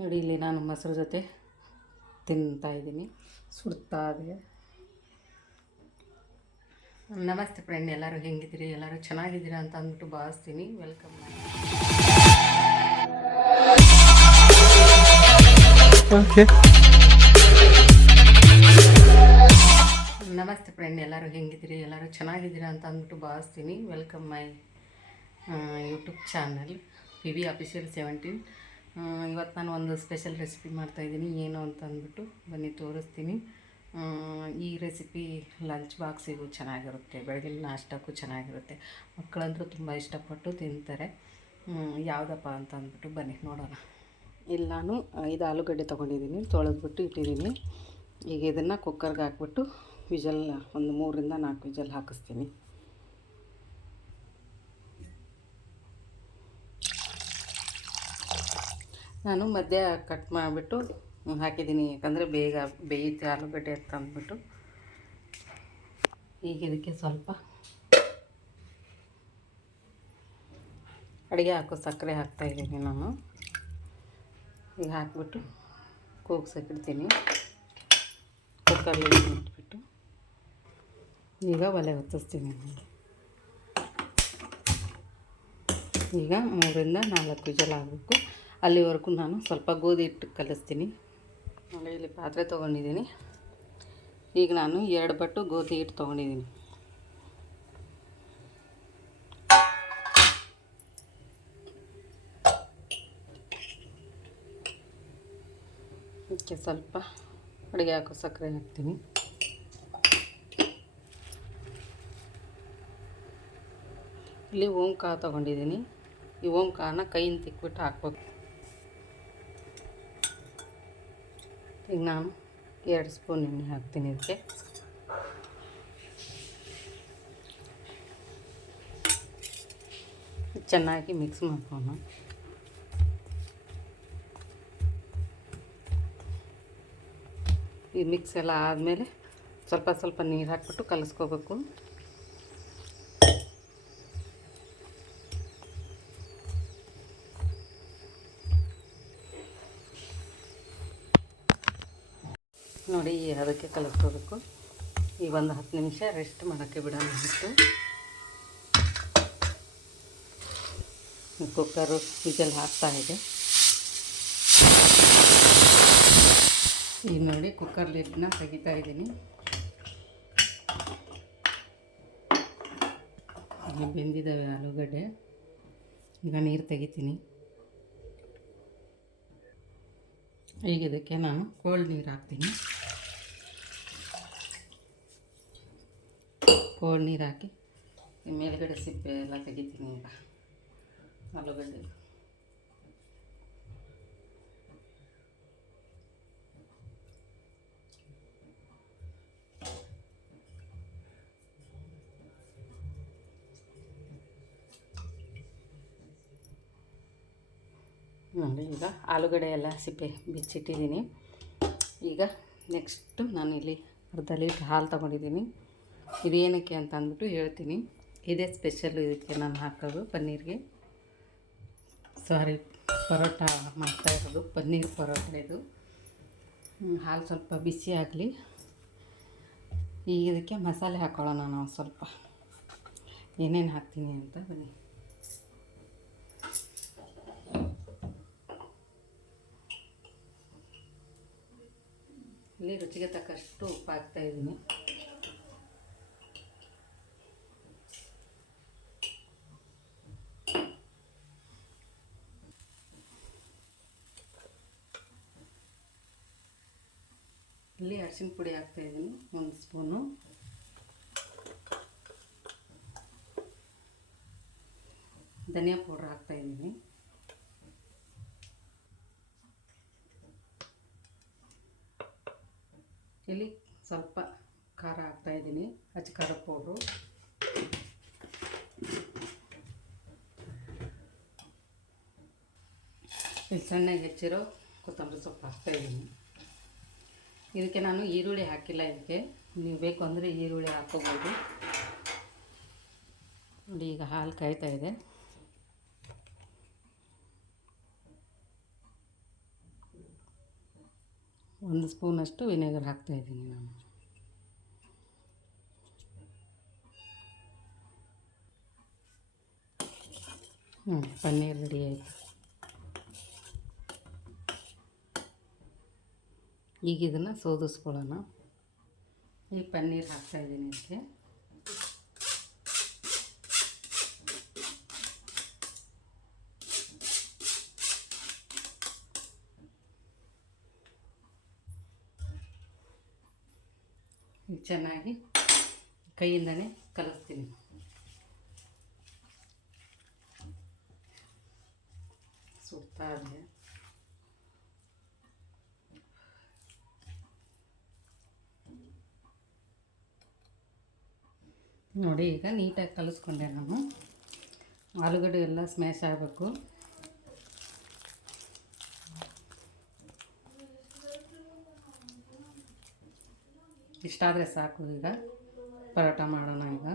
ನೋಡಿ ಇಲ್ಲಿ ನಾನು ಮೊಸರು ಜೊತೆ ತಿಂತಾಯಿದ್ದೀನಿ, ಸುಡ್ತಾ ಇದೆ. ನಮಸ್ತೆ ಫ್ರೆಂಡ್, ಎಲ್ಲರೂ ಹೆಂಗಿದ್ದೀರಿ? ಎಲ್ಲರೂ ಚೆನ್ನಾಗಿದ್ದೀರಾ ಅಂತ ಅಂದ್ಬಿಟ್ಟು ಭಾವಿಸ್ತೀನಿ. ವೆಲ್ಕಮ್. ಓಕೆ, ನಮಸ್ತೆ ಫ್ರೆಂಡ್, ಎಲ್ಲರೂ ಹೆಂಗಿದ್ದೀರಿ? ಎಲ್ಲರೂ ಚೆನ್ನಾಗಿದ್ದೀರಾ ಅಂತ ಅಂದ್ಬಿಟ್ಟು ಭಾವಿಸ್ತೀನಿ. Welcome my YouTube channel PV Official 17. ಇವತ್ತು ನಾನು ಒಂದು ಸ್ಪೆಷಲ್ ರೆಸಿಪಿ ಮಾಡ್ತಾಯಿದ್ದೀನಿ. ಏನು ಅಂತ ಅಂದ್ಬಿಟ್ಟು ಬನ್ನಿ ತೋರಿಸ್ತೀನಿ. ಈ ರೆಸಿಪಿ ಲಂಚ್ ಬಾಕ್ಸಿಗೂ ಚೆನ್ನಾಗಿರುತ್ತೆ, ಬೆಳಗಿನ ನಾಷ್ಟಕ್ಕೂ ಚೆನ್ನಾಗಿರುತ್ತೆ. ಮಕ್ಕಳಂತೂ ತುಂಬ ಇಷ್ಟಪಟ್ಟು ತಿಂತಾರೆ. ಯಾವುದಪ್ಪ ಅಂತ ಅಂದ್ಬಿಟ್ಟು ಬನ್ನಿ ನೋಡೋಣ. ಇಲ್ಲಿ ನಾನು 5 ಆಲೂಗಡ್ಡೆ ತೊಗೊಂಡಿದ್ದೀನಿ, ತೊಳೆದ್ಬಿಟ್ಟು ಇಟ್ಟಿದ್ದೀನಿ. ಈಗ ಇದನ್ನು ಕುಕ್ಕರ್ಗೆ ಹಾಕ್ಬಿಟ್ಟು ವಿಜಲ್ ಒಂದು 3 ರಿಂದ 4 ವಿಜಲ್ ಹಾಕಿಸ್ತೀನಿ. ನಾನು ಮಧ್ಯ ಕಟ್ ಮಾಡಿಬಿಟ್ಟು ಹಾಕಿದ್ದೀನಿ, ಯಾಕಂದರೆ ಬೇಗ ಬೇಯುತ್ತೆ ಆಲೂಗಡ್ಡೆ ಅಂತ ಅಂದ್ಬಿಟ್ಟು. ಈಗ ಇದಕ್ಕೆ ಸ್ವಲ್ಪ ಅಡುಗೆ ಹಾಕೋ ಸಕ್ಕರೆ ಹಾಕ್ತಾಯಿದ್ದೀನಿ ನಾನು. ಈಗ ಹಾಕ್ಬಿಟ್ಟು ಕೂಗ್ಸಕ್ಕಿಡ್ತೀನಿ. ಕುಕ್ಕರ್ಲಿ ಇಟ್ಬಿಟ್ಟು ಈಗ ಒಲೆ ಹೊತ್ತಿಸ್ತೀನಿ. ಈಗ 3 ರಿಂದ 4 ವಿಜಲ್ ಆಗಬೇಕು. ಅಲ್ಲಿವರೆಗೂ ನಾನು ಸ್ವಲ್ಪ ಗೋಧಿ ಹಿಟ್ಟು ಕಲಿಸ್ತೀನಿ. ನೋಡಿ ಇಲ್ಲಿ ಪಾತ್ರೆ ತೊಗೊಂಡಿದ್ದೀನಿ. ಈಗ ನಾನು 2 ಬಟ್ಟು ಗೋಧಿ ಹಿಟ್ಟು ತೊಗೊಂಡಿದ್ದೀನಿ. ಇದಕ್ಕೆ ಸ್ವಲ್ಪ ಅಡುಗೆ ಹಾಕೋ ಸಕ್ಕರೆ ಹಾಕ್ತೀನಿ. ಇಲ್ಲಿ ಓಂಕಾಳು ತೊಗೊಂಡಿದ್ದೀನಿ. ಈ ಓಂಕಾಳನ್ನ ಕೈಯಿಂದ ತಿಕ್ಬಿಟ್ಟು ಹಾಕ್ಬೇಕು. ಈಗ ನಾನು 2 ಸ್ಪೂನ್ ಎಣ್ಣೆ ಹಾಕ್ತೀನಿ. ಇದಕ್ಕೆ ಚೆನ್ನಾಗಿ ಮಿಕ್ಸ್ ಮಾಡ್ಕೊಂಡು ಈ ಮಿಕ್ಸ್ ಎಲ್ಲ ಆದಮೇಲೆ ಸ್ವಲ್ಪ ನೀರು ಹಾಕ್ಬಿಟ್ಟು ಕಲಿಸ್ಕೋಬೇಕು. ನೋಡಿ ಅದಕ್ಕೆ ಕಲಿಸ್ಕೋಬೇಕು. ಈಗ ಒಂದು 10 ನಿಮಿಷ ರೆಸ್ಟ್ ಮಾಡೋಕ್ಕೆ ಬಿಡೋಣ. ಬಿಟ್ಟು ಕುಕ್ಕರು ವಿಜಲ್ ಹಾಕ್ತಾಯಿದೆ. ಈಗ ನೋಡಿ ಕುಕ್ಕರ್ ಲಿಡ್ನ ತೆಗಿತಾ ಇದ್ದೀನಿ. ಇಲ್ಲಿ ಬೆಂದಿದ್ದಾವೆ ಆಲೂಗಡ್ಡೆ. ಈಗ ನೀರು ತೆಗಿತೀನಿ. ಈಗ ಇದಕ್ಕೆ ನಾನು ಕೋಲ್ಡ್ ನೀರು ಹಾಕ್ತೀನಿ. ಕೋಲ್ಡ್ ನೀರು ಹಾಕಿ ಮೇಲ್ಗಡೆ ಸಿಪ್ಪೆ ಎಲ್ಲ ತೆಗಿತೀನಿ. ಈಗ ಆಲೂಗಡ್ಡೆ ನೋಡಿ, ಈಗ ಆಲೂಗಡ್ಡೆ ಎಲ್ಲ ಸಿಪ್ಪೆ ಬಿಚ್ಚಿಟ್ಟಿದ್ದೀನಿ. ಈಗ ನೆಕ್ಸ್ಟು ನಾನು ಇಲ್ಲಿ ಅರ್ಧ ಲೀಟ್ರ್ ಹಾಲು ತೊಗೊಂಡಿದ್ದೀನಿ. ಇದೇನಕ್ಕೆ ಅಂತ ಅಂದ್ಬಿಟ್ಟು ಹೇಳ್ತೀನಿ. ಇದೇ ಸ್ಪೆಷಲ್ಲು ಇದಕ್ಕೆ ನಾನು ಹಾಕೋದು ಪನ್ನೀರ್ಗೆ. ಪರೋಟ ಮಾಡ್ತಾಯಿರೋದು, ಪನ್ನೀರ್ ಪರೋಟ ಇದು. ಹಾಲು ಸ್ವಲ್ಪ ಬಿಸಿ ಆಗಲಿ. ಈಗ ಇದಕ್ಕೆ ಮಸಾಲೆ ಹಾಕ್ಕೊಳ್ಳೋಣ ನಾವು. ಸ್ವಲ್ಪ ಏನೇನು ಹಾಕ್ತೀನಿ ಅಂತ ಬನ್ನಿ. ಇಲ್ಲಿ ರುಚಿಗೆ ತಕ್ಕಷ್ಟು ಉಪ್ಪು ಹಾಕ್ತಾಯಿದ್ದೀನಿ. ಇಲ್ಲಿ ಅರಿಶಿನ ಪುಡಿ ಹಾಕ್ತಾಯಿದ್ದೀನಿ 1 ಸ್ಪೂನು. ಧನಿಯಾ ಪೌಡ್ರ್ ಹಾಕ್ತಾಯಿದ್ದೀನಿ. ಇಲ್ಲಿ ಸ್ವಲ್ಪ ಖಾರ ಹಾಕ್ತಾಯಿದ್ದೀನಿ, ಅಚ್ಚ ಖಾರ ಪೌಡ್ರು. ಇಲ್ಲಿ ಸಣ್ಣಗೆ ಹೆಚ್ಚಿರೋ ಕೊತ್ತಂಬರಿ ಸೊಪ್ಪು ಹಾಕ್ತಾಯಿದ್ದೀನಿ. ಇದಕ್ಕೆ ನಾನು ಈರುಳ್ಳಿ ಹಾಕಿಲ್ಲ. ಇದಕ್ಕೆ ನೀವು ಬೇಕು ಅಂದರೆ ಈರುಳ್ಳಿ ಹಾಕ್ಕೋಬೋದು. ನೋಡಿ ಈಗ ಹಾಲು ಕಾಯ್ತಾ ಇದೆ. 1 ಸ್ಪೂನಷ್ಟು ವಿನೆಗರ್ ಹಾಕ್ತಾಯಿದ್ದೀನಿ ನಾನು. ಪನ್ನೀರ್ ರೆಡಿ ಆಯಿತು. ಈಗ ಇದನ್ನು ಸೋದಿಸ್ಕೊಳ್ಳೋಣ. ಈ ಪನ್ನೀರ್ ಹಾಕ್ತಾಯಿದ್ದೀನಿ ಇದಕ್ಕೆ. ಚೆನ್ನಾಗಿ ಕೈಯಿಂದನೇ ಕಲಿಸ್ತೀನಿ. ಸುಡ್ತಾ ಇದೆ ನೋಡಿ. ಈಗ ನೀಟಾಗಿ ಕಲಿಸ್ಕೊಂಡೆ ನಾನು. ಆಲೂಗಡ್ಡೆ ಎಲ್ಲ ಸ್ಮ್ಯಾಶ್ ಆಗಬೇಕು. ಇಷ್ಟಾದರೆ ಸಾಕು. ಈಗ ಪರೋಟ ಮಾಡೋಣ. ಈಗ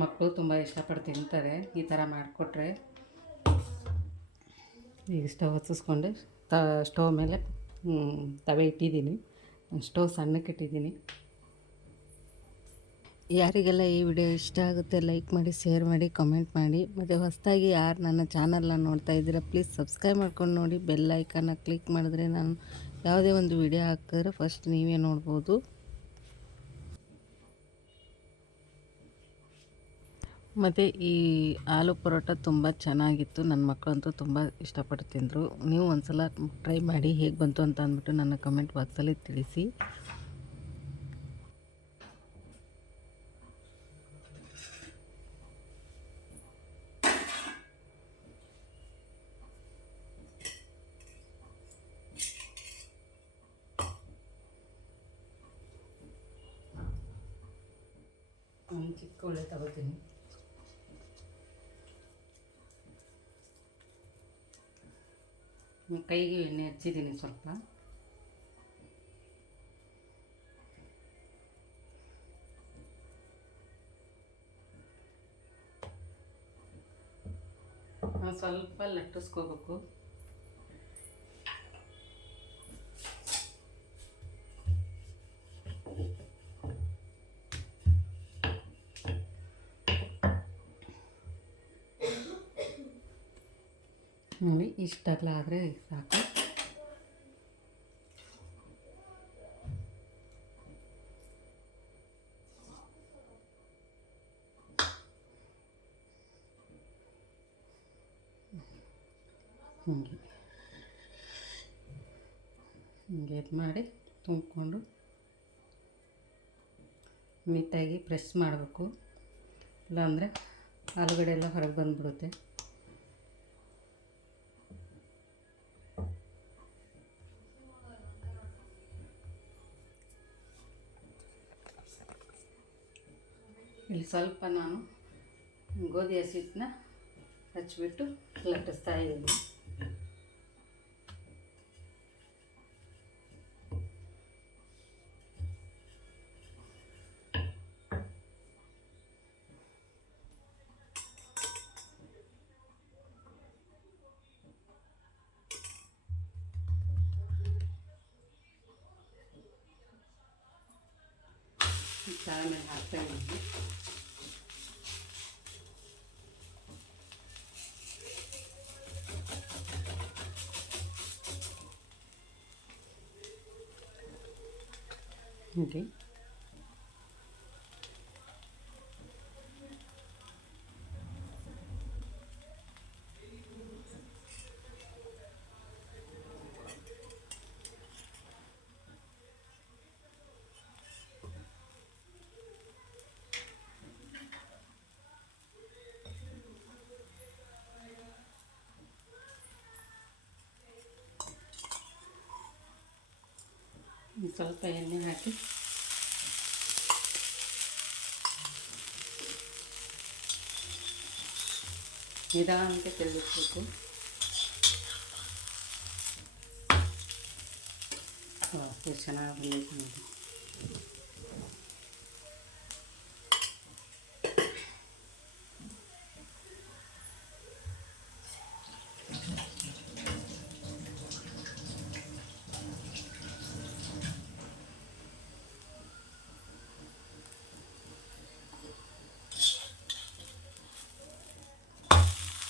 ಮಕ್ಕಳು ತುಂಬ ಇಷ್ಟಪಟ್ಟು ತಿಂತಾರೆ ಈ ಥರ ಮಾಡಿಕೊಟ್ರೆ. ಈಗ ಸ್ಟವ್ ಹಚ್ಚಿಸ್ಕೊಂಡು ಸ್ಟವ್ ಮೇಲೆ ತವೆ ಇಟ್ಟಿದ್ದೀನಿ. ಸ್ಟವ್ ಸಣ್ಣಕ್ಕೆ ಇಟ್ಟಿದ್ದೀನಿ. ಯಾರಿಗೆಲ್ಲ ಈ ವಿಡಿಯೋ ಇಷ್ಟ ಆಗುತ್ತೆ ಲೈಕ್ ಮಾಡಿ, ಶೇರ್ ಮಾಡಿ, ಕಮೆಂಟ್ ಮಾಡಿ. ಮತ್ತು ಹೊಸದಾಗಿ ಯಾರು ನನ್ನ ಚಾನಲ್ನ ನೋಡ್ತಾ ಇದ್ದೀರಾ ಪ್ಲೀಸ್ ಸಬ್ಸ್ಕ್ರೈಬ್ ಮಾಡ್ಕೊಂಡು ನೋಡಿ. ಬೆಲ್ ಐಕನ್ನ ಕ್ಲಿಕ್ ಮಾಡಿದ್ರೆ ನಾನು ಯಾವುದೇ ಒಂದು ವಿಡಿಯೋ ಹಾಕಿದ್ರೆ ಫಸ್ಟ್ ನೀವೇ ನೋಡ್ಬೋದು. ಮತ್ತು ಈ ಆಲೂ ಪರೋಟ ತುಂಬ ಚೆನ್ನಾಗಿತ್ತು. ನನ್ನ ಮಕ್ಕಳಂತೂ ತುಂಬ ಇಷ್ಟಪಟ್ಟು ತಿಂದರು. ನೀವು ಒಂದು ಸಲ ಟ್ರೈ ಮಾಡಿ ಹೇಗೆ ಬಂತು ಅಂತ ಅಂದ್ಬಿಟ್ಟು ನನ್ನ ಕಮೆಂಟ್ ಬಾಕ್ಸಲ್ಲಿ ತಿಳಿಸಿ. ಒಂದು ಚಿಕ್ಕ ಉಳ್ಳೆ ತಗೋತೀನಿ. ಕೈಗೆ ಎಣ್ಣೆ ಹಚ್ಚಿದ್ದೀನಿ ಸ್ವಲ್ಪ. ಸ್ವಲ್ಪ ಲಟ್ಟಿಸ್ಕೋಬೇಕು. ನೋಡಿ ಇಷ್ಟೆಲ್ಲ ಆದರೆ ಸಾಕು. ಹಿಂಗೆ ಇದು ಮಾಡಿ ತುಂಬಿಕೊಂಡು ನೀಟಾಗಿ ಪ್ರೆಸ್ ಮಾಡಬೇಕು. ಇಲ್ಲಾಂದರೆ ಆಲೂಗಡ್ಡೆ ಎಲ್ಲ ಹೊರಗೆ ಬಂದುಬಿಡುತ್ತೆ. ಇಲ್ಲಿ ಸ್ವಲ್ಪ ನಾನು ಗೋಧಿ ಹಸಿಟ್ಟನ್ನ ಹಚ್ಚಿಬಿಟ್ಟು ಲಟ್ಟಿಸ್ತಾ ಇದ್ದೀನಿ. ಆಮೇಲೆ ಹಾಕ್ತಾ ಇದ್ದೀನಿ. ಹೀಗೆ ಸ್ವಲ್ಪ ಎಣ್ಣೆ ಹಾಕಿ ನಿಧಾನಕ್ಕೆ ತಿರುಗಿಸ್ಬೇಕು. ಎಷ್ಟು ಚೆನ್ನಾಗಿ ಬಂದಿದೆ.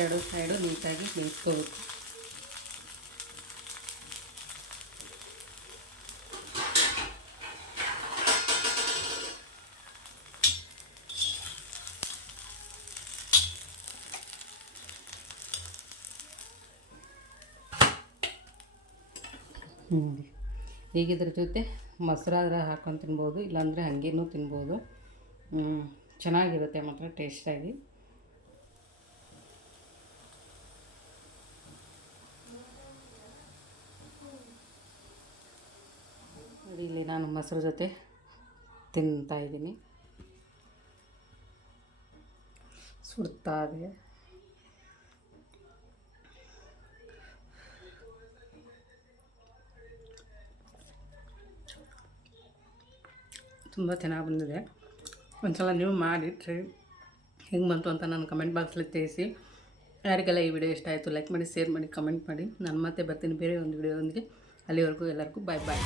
ಎರಡು ಸೈಡು ನೀಟಾಗಿ ಬೇಯಿಸ್ಕೋಬೇಕು. ಈಗ ಇದ್ರ ಜೊತೆ ಮೊಸರಾದ್ರೆ ಹಾಕೊಂಡು ತಿನ್ಬೋದು, ಇಲ್ಲಾಂದರೆ ಹಾಗೇನೂ ತಿನ್ಬೋದು. ಚೆನ್ನಾಗಿರುತ್ತೆ ಮಾತ್ರ ಟೇಸ್ಟಾಗಿ. ನೋಡಿ ಇಲ್ಲಿ ನಾನು ಮೊಸರು ಜೊತೆ ತಿಂತಾಯಿದ್ದೀನಿ. ಸುಡ್ತಾ ಇದೆ. ತುಂಬ ಚೆನ್ನಾಗಿ ಬಂದಿದೆ. ಒಂದು ಸಲ ನೀವು ಮಾಡಿ ಟ್ರೈ ಹೆಂಗೆ ಬಂತು ಅಂತ ನಾನು ಕಮೆಂಟ್ ಬಾಕ್ಸಲ್ಲಿ ತಿಳಿಸಿ. ಯಾರಿಗೆಲ್ಲ ಈ ವಿಡಿಯೋ ಇಷ್ಟ ಆಯಿತು ಲೈಕ್ ಮಾಡಿ, ಶೇರ್ ಮಾಡಿ, ಕಮೆಂಟ್ ಮಾಡಿ. ನಾನು ಮತ್ತೆ ಬರ್ತೀನಿ ಬೇರೆ ಒಂದು ವಿಡಿಯೋದೊಂದಿಗೆ. ಅಲ್ಲಿವರೆಗೂ ಎಲ್ಲರಿಗೂ ಬಾಯ್ ಬಾಯ್.